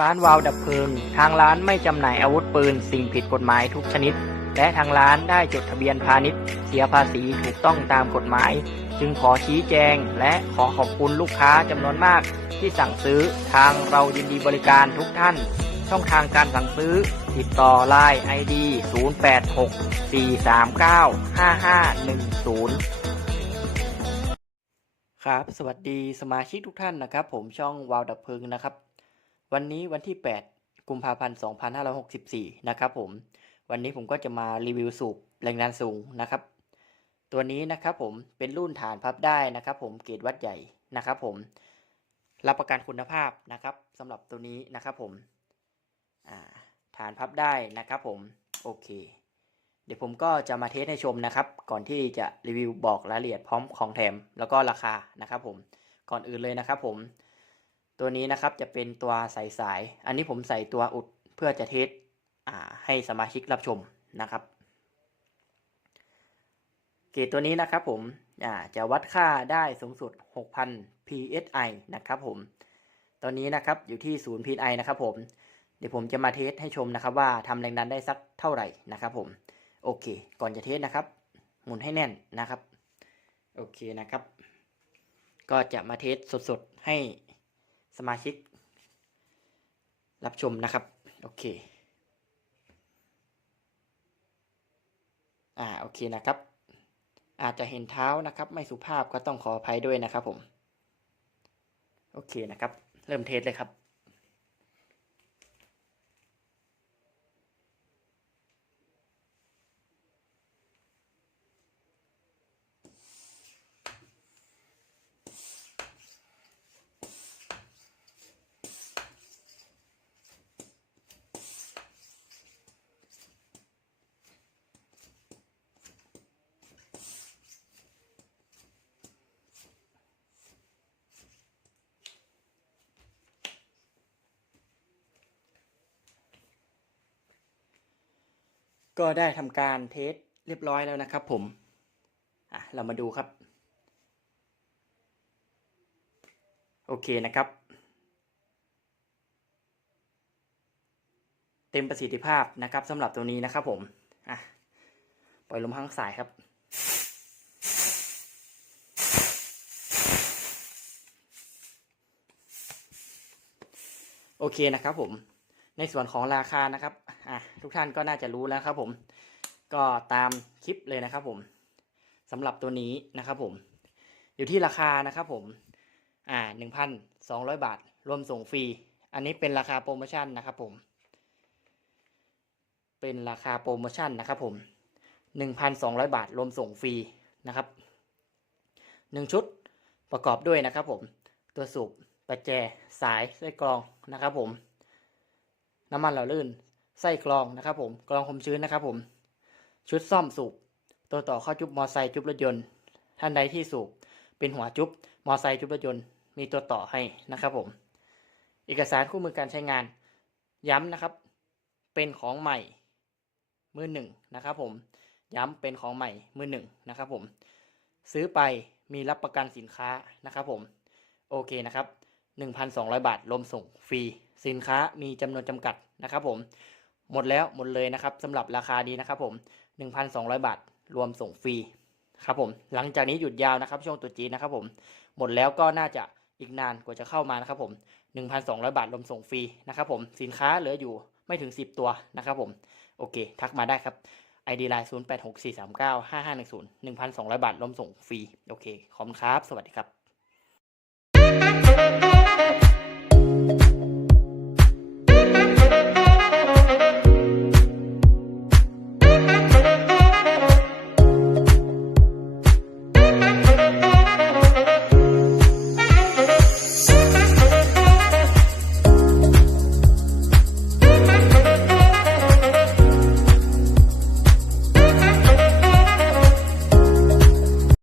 ร้านวาวดับเพลิง ทางร้านไม่จำหน่ายอาวุธปืน สิ่งผิดกฎหมายทุกชนิด และทางร้านได้จดทะเบียนพาณิชย์ เสียภาษีถูกต้องตามกฎหมาย จึงขอชี้แจง และขอขอบคุณลูกค้าจำนวนมาก ที่สั่งซื้อทางเรายินดีบริการทุกท่าน ช่องทางการสั่งซื้อ ติดต่อ Line ID 0864395510ครับ สวัสดีสมาชิกทุกท่านนะครับ ผมช่องวาวดับเพลิงนะครับ วันนี้วันที่ 8 กุมภาพันธ์ 2564 นะครับผม วันนี้ผมก็จะมารีวิวสูบแรงดันสูงนะครับ ตัวนี้นะครับผมเป็นรุ่นฐานพับได้นะครับ ผมเกรดวัดใหญ่นะครับ ผม รับประกันคุณภาพนะครับสำหรับตัวนี้นะครับผมฐานพับได้นะครับผม โอเค เดี๋ยวผมก็จะมาเทสให้ชมนะครับ ก่อนที่จะรีวิวบอกรายละเอียดพร้อมของแถมแล้วก็ราคานะครับผม ก่อนอื่นเลยนะครับผม ตัวนี้นะครับจะเป็นตัวใส่สาย อันนี้ผมใส่ตัวอุดเพื่อจะเทสอ่าให้สมาชิกรับชมนะครับ เกรดตัวนี้นะครับผมอ่าจะวัดค่าได้สูงสุด 6,000 psi นะครับผม ตอนนี้นะครับอยู่ที่ 0 psi นะครับผม เดี๋ยวผมจะมาเทสให้ชมนะครับว่าทำแรงดันได้สักเท่าไหร่นะครับผม โอเค ก่อนจะเทสนะครับ หมุนให้แน่นนะครับ โอเคนะครับ ก็จะมาเทสสดๆให้ สมาชิก รับชมนะครับ โอเค อ่า โอเคนะครับ อาจจะเห็นเท้านะครับ ไม่สุภาพก็ต้องขออภัยด้วยนะครับผม โอเคนะครับ เริ่มเทสเลยครับ ก็ได้ทำการเทสเรียบร้อยแล้วนะครับผมอะเรามาดูครับ โอเคนะครับ เต็มประสิทธิภาพนะครับสำหรับตัวนี้นะครับผมอะปล่อยลมข้างสายครับโอเคนะครับผม ในส่วนของราคานะครับ อะทุกท่านก็น่าจะรู้แล้วครับผม ก็ตามคลิปเลยนะครับผมสำหรับตัวนี้นะครับผม อยู่ที่ราคานะครับผมอ่าหนึ่งพันสองร้อยบาท รวมส่งฟรี อันนี้เป็นราคาโปรโมชั่นนะครับผม เป็นราคาโปรโมชั่นนะครับผมหนึ่งพันสองร้อยบาท รวมส่งฟรีนะครับหนึ่งชุดประกอบด้วยนะครับผม ตัวสูบประแจ สายไส้กรองนะครับผม น้ำมันหล่อลื่น ไส้กรองนะครับผมกรองความชื้นนะครับผม ชุดซ่อมสูบตัวต่อเข้าจุบมอไซค์จุบรถยนต์ ท่านใดที่สูบเป็นหัวจุบมอไซค์จุบรถยนต์ มีตัวต่อให้นะครับผม เอกสารคู่มือการใช้งาน ย้ำนะครับ เป็นของใหม่มือหนึ่งนะครับผม ย้ำเป็นของใหม่มือหนึ่งนะครับผม ซื้อไปมีรับประกันสินค้านะครับผม โอเคนะครับ 1,200 บาทรวมส่งฟรี สินค้ามีจำนวนจำกัดนะครับผม หมดแล้วหมดเลยนะครับสำหรับราคานี้นะครับผม 1,200 บาท รวมส่งฟรีครับผมหลังจากนี้หยุดยาวนะครับ ช่วงตุจีนนะครับผมหมดแล้วก็น่าจะอีกนานกว่าจะเข้ามานะครับผม 1,200 บาทรวมส่งฟรีนะครับผมสินค้าเหลืออยู่ไม่ถึง 10 ตัวนะครับผมโอเค ทักมาได้ครับ ID line 0864395510 1,200 บาทรวมส่งฟรีโอเคขอบคุณครับ สวัสดีครับ